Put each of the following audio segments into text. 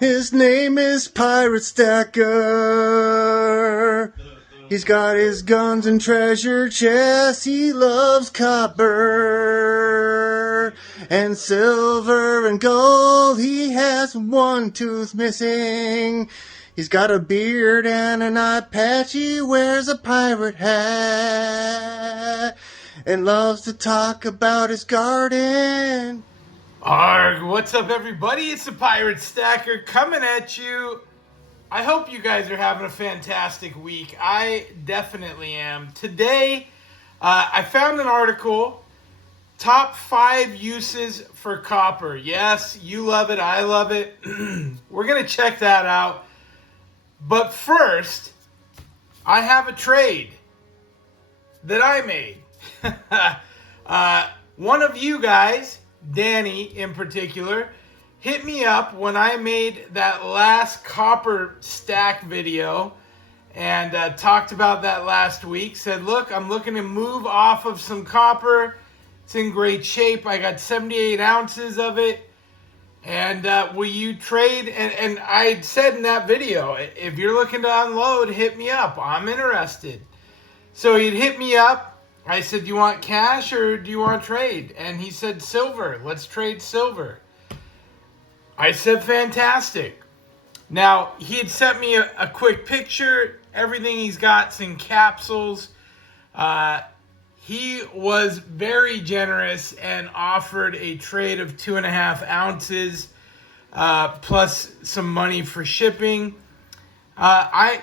His name is Pirate Stacker. He's got his guns and treasure chest. He loves copper and silver and gold. He has one tooth missing. He's got a beard and an eye patch. He wears a pirate hat and loves to talk about his garden. Arg, what's up everybody? It's the Pirate Stacker coming at you. I hope you guys are having a fantastic week. I definitely am. Today, I found an article, top 5 uses for copper. Yes, you love it, I love it. We're going to check that out. But first, I have a trade that I made. One of you guys, Danny in particular, hit me up when I made that last copper stack video and talked about that last week. Said, look, I'm looking to move off of some copper. It's in great shape. I got 78 ounces of it. And will you trade? And I said in that video, if you're looking to unload, hit me up. I'm interested. So he'd hit me up. I said, do you want cash or do you want trade? And he said, silver. Let's trade silver. I said, fantastic. Now, he had sent me a quick picture. Everything he's got's in capsules. He was very generous and offered a trade of 2.5 ounces plus some money for shipping. I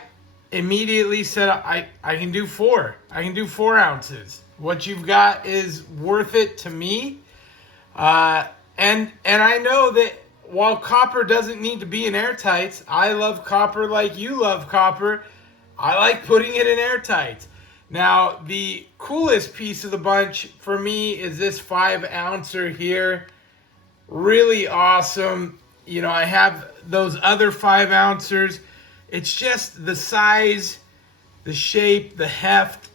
immediately said, I can do 4. I can do 4 ounces. What you've got is worth it to me. And I know that while copper doesn't need to be in airtights, I love copper like you love copper. I like putting it in airtights. Now, the coolest piece of the bunch for me is this 5 ouncer here. Really awesome. You know, I have those other 5 ouncers. It's just the size, the shape, the heft.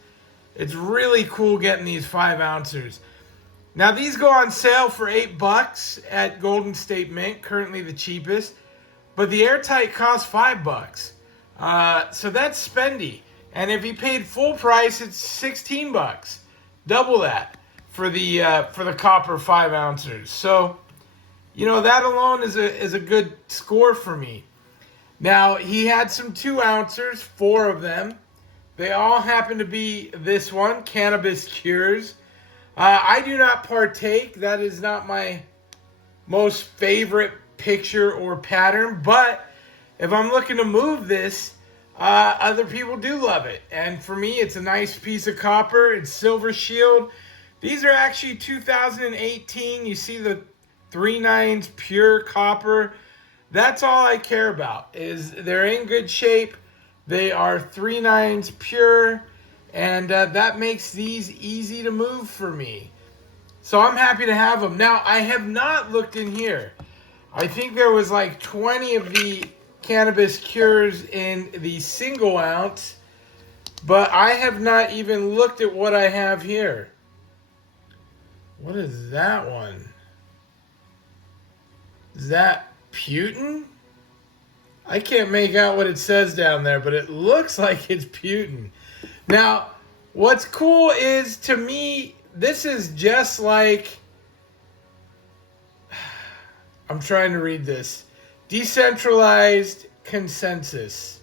It's really cool getting these 5 ouncers. Now, these go on sale for $8 at Golden State Mint, currently the cheapest. But the airtight costs $5. So that's spendy. And if you paid full price, it's $16. Double that for the copper 5 ouncers. So, you know, that alone is a good score for me. Now, he had some 2 ouncers, 4 of them. They all happen to be this one, Cannabis Cures. I do not partake. That is not my most favorite picture or pattern. But if I'm looking to move this, other people do love it. And for me, it's a nice piece of copper. It's silver shield. These are actually 2018. You see the 3/9 pure copper. That's all I care about, is they're in good shape. They are 3/9 pure. And that makes these easy to move for me. So I'm happy to have them. Now, I have not looked in here. I think there was like 20 of the Cannabis Cures in the single ounce, but I have not even looked at what I have here. What is that one? Is that Putin? I can't make out what it says down there, but it looks like it's Putin. Now, what's cool is, to me, this is just like, I'm trying to read this. Decentralized consensus.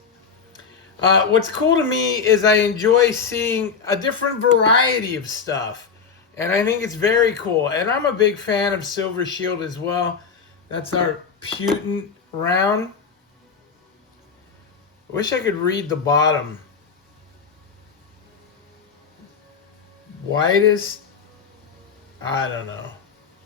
What's cool to me is I enjoy seeing a different variety of stuff. And I think it's very cool. And I'm a big fan of Silver Shield as well. That's our Putin round. I wish I could read the bottom. Whitest. I don't know.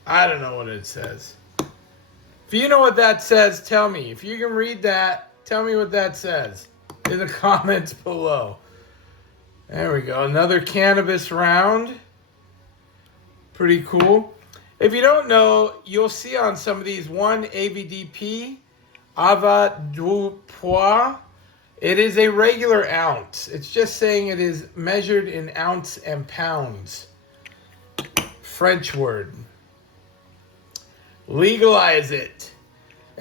I don't know what it says. If you know what that says, tell me. If you can read that, tell me what that says in the comments below. There we go. Another cannabis round. Pretty cool. If you don't know, you'll see on some of these, one AVDP, Ava du Poids. It is a regular ounce. It's just saying it is measured in ounce and pounds. French word. Legalize it.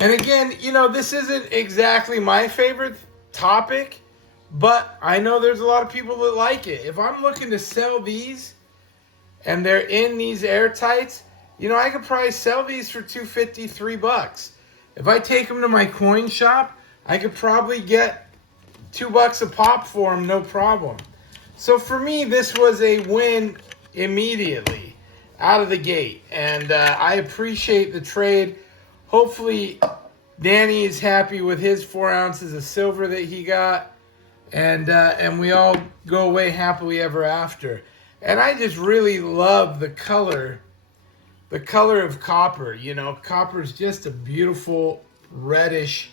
And again, you know, this isn't exactly my favorite topic, but I know there's a lot of people that like it. If I'm looking to sell these and they're in these airtights, you know, I could probably sell these for $2.50, $3. If I take them to my coin shop, I could probably get $2 a pop for them, no problem. So for me, this was a win immediately out of the gate, and I appreciate the trade. Hopefully, Danny is happy with his 4 ounces of silver that he got, and we all go away happily ever after. And I just really love the color of copper. You know, copper is just a beautiful reddish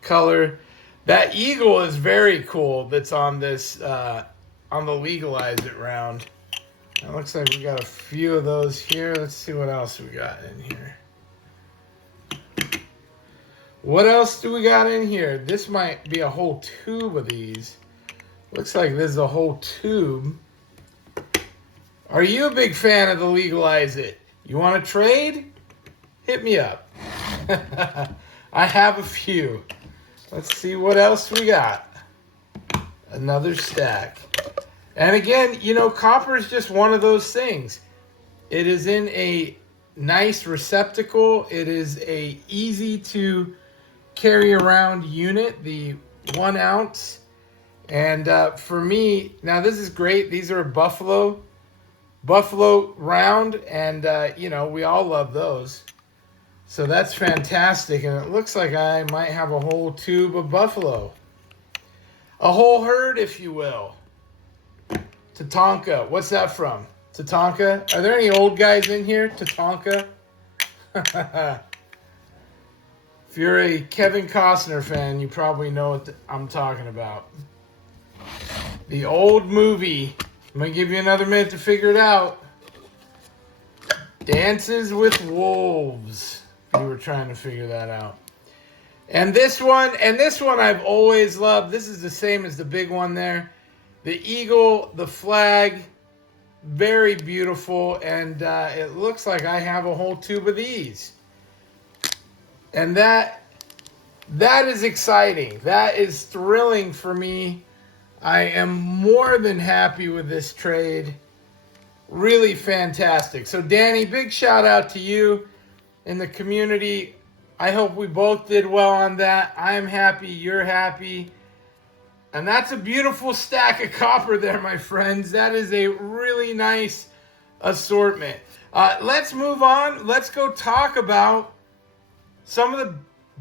color. That eagle is very cool. That's on this on the Legalize It round. It looks like we got a few of those here. Let's see what else we got in here. What else do we got in here? This might be a whole tube of these. Looks like this is a whole tube. Are you a big fan of the Legalize It? You want to trade? Hit me up. I have a few. Let's see what else we got. Another stack. And again, you know, copper is just one of those things. It is in a nice receptacle. It is a easy to carry around unit, the 1 ounce. And for me, now this is great. These are a Buffalo round, and you know, we all love those. So that's fantastic, and it looks like I might have a whole tube of Buffalo. A whole herd, if you will. Tatanka. What's that from? Tatanka? Are there any old guys in here? Tatanka? If you're a Kevin Costner fan, you probably know what I'm talking about. The old movie. I'm going to give you another minute to figure it out. Dances with Wolves. If you were trying to figure that out. And this one I've always loved. This is the same as the big one there. The eagle, the flag, very beautiful. And it looks like I have a whole tube of these. And that is exciting. That is thrilling for me. I am more than happy with this trade. Really fantastic. So Danny, big shout out to you in the community. I hope we both did well on that. I'm happy, you're happy. And that's a beautiful stack of copper there, my friends. That is a really nice assortment. Let's move on. Let's go talk about some of the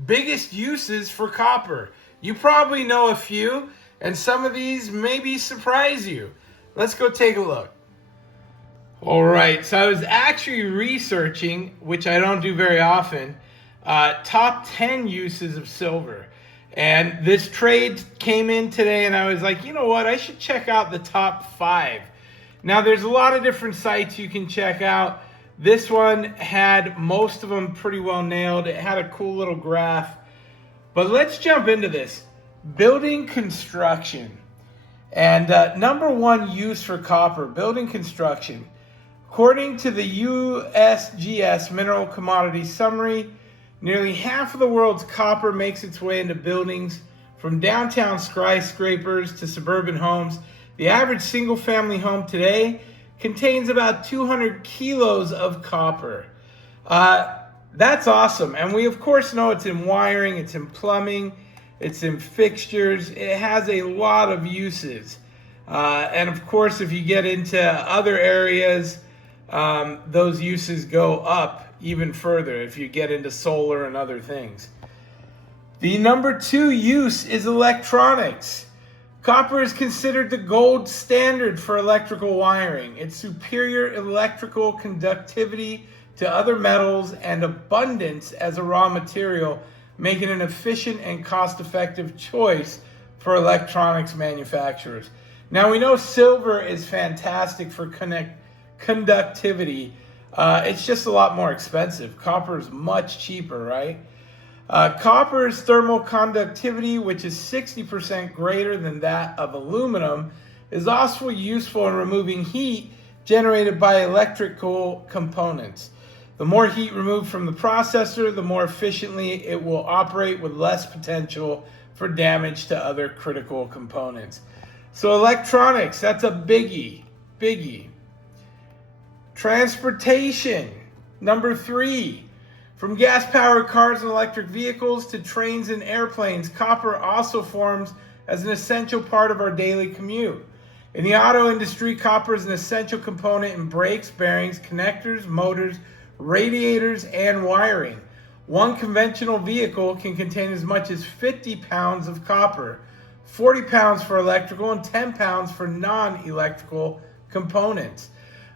biggest uses for copper. You probably know a few, and some of these maybe surprise you. Let's go take a look. All right, so I was actually researching, which I don't do very often, top 10 uses of silver. And this trade came in today, and I was like, you know what? I should check out the top 5. Now, there's a lot of different sites you can check out. This one had most of them pretty well nailed. It had a cool little graph. But let's jump into this. Building construction. And number 1 use for copper, building construction. According to the USGS Mineral Commodity Summary, nearly half of the world's copper makes its way into buildings, from downtown skyscrapers to suburban homes. The average single-family home today contains about 200 kilos of copper. That's awesome. And we, of course, know it's in wiring, it's in plumbing, it's in fixtures. It has a lot of uses. And, of course, if you get into other areas, those uses go up even further if you get into solar and other things. The number 2 use is electronics. Copper is considered the gold standard for electrical wiring. Its superior electrical conductivity to other metals and abundance as a raw material make it an efficient and cost-effective choice for electronics manufacturers. Now, we know silver is fantastic for conductivity. It's just a lot more expensive. Copper is much cheaper, right? Copper's thermal conductivity, which is 60% greater than that of aluminum, is also useful in removing heat generated by electrical components. The more heat removed from the processor, the more efficiently it will operate with less potential for damage to other critical components. So electronics, that's a biggie. Transportation, number 3. From gas-powered cars and electric vehicles to trains and airplanes, copper also forms as an essential part of our daily commute. In the auto industry, copper is an essential component in brakes, bearings, connectors, motors, radiators, and wiring. One conventional vehicle can contain as much as 50 pounds of copper, 40 pounds for electrical and 10 pounds for non-electrical components.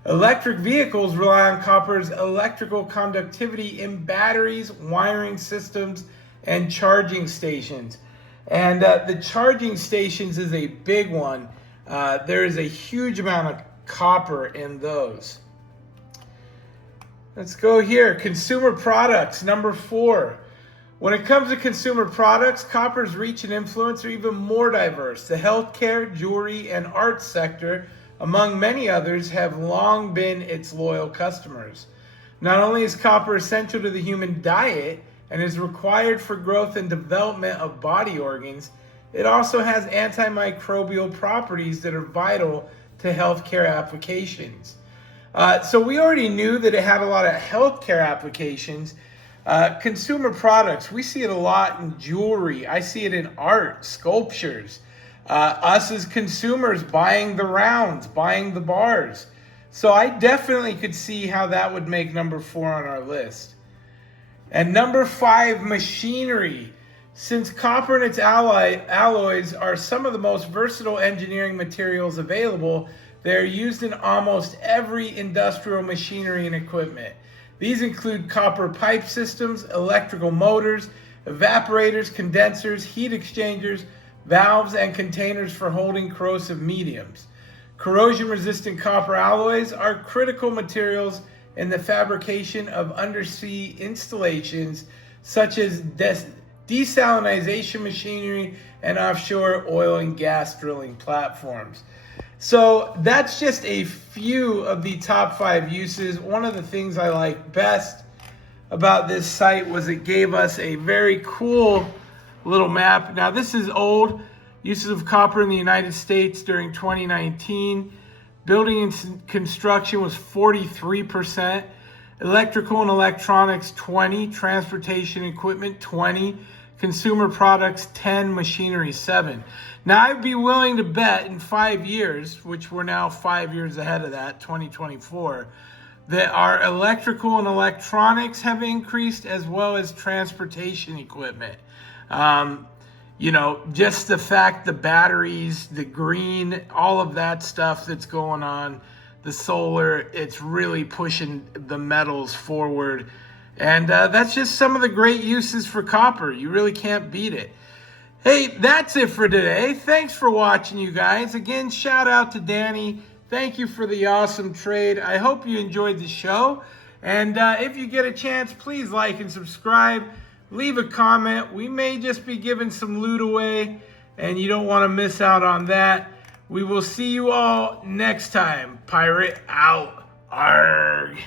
Electric vehicles rely on copper's electrical conductivity in batteries, wiring systems, and charging stations. And the charging stations is a big one. There is a huge amount of copper in those. Let's go here. Consumer products, number 4. When it comes to consumer products, copper's reach and influence are even more diverse. The healthcare, jewelry, and arts sector, among many others, have long been its loyal customers. Not only is copper essential to the human diet and is required for growth and development of body organs, it also has antimicrobial properties that are vital to healthcare applications. So we already knew that it had a lot of healthcare applications. Consumer products, we see it a lot in jewelry. I see it in art, sculptures. Us as consumers buying the rounds, buying the bars. So I definitely could see how that would make number 4 on our list. And number 5, machinery. Since copper and its alloys are some of the most versatile engineering materials available, they are used in almost every industrial machinery and equipment. These include copper pipe systems, electrical motors, evaporators, condensers, heat exchangers, valves, and containers for holding corrosive mediums. Corrosion-resistant copper alloys are critical materials in the fabrication of undersea installations such as desalination machinery and offshore oil and gas drilling platforms. So that's just a few of the top 5 uses. One of the things I like best about this site was it gave us a very cool little map. Now this is old. Uses of copper in the United States during 2019. Building and construction was 43%. Electrical and electronics 20. Transportation equipment 20. Consumer products 10. Machinery 7. Now I'd be willing to bet in 5 years, which we're now 5 years ahead of that, 2024, that our electrical and electronics have increased as well as transportation equipment. You know, just the fact the batteries, the green, all of that stuff that's going on, the solar, it's really pushing the metals forward. And that's just some of the great uses for copper. You really can't beat it. Hey, that's it for today. Thanks for watching, you guys. Again, shout out to Danny. Thank you for the awesome trade. I hope you enjoyed the show. And if you get a chance, please like and subscribe. Leave a comment. We may just be giving some loot away, and you don't want to miss out on that. We will see you all next time. Pirate out. Arg.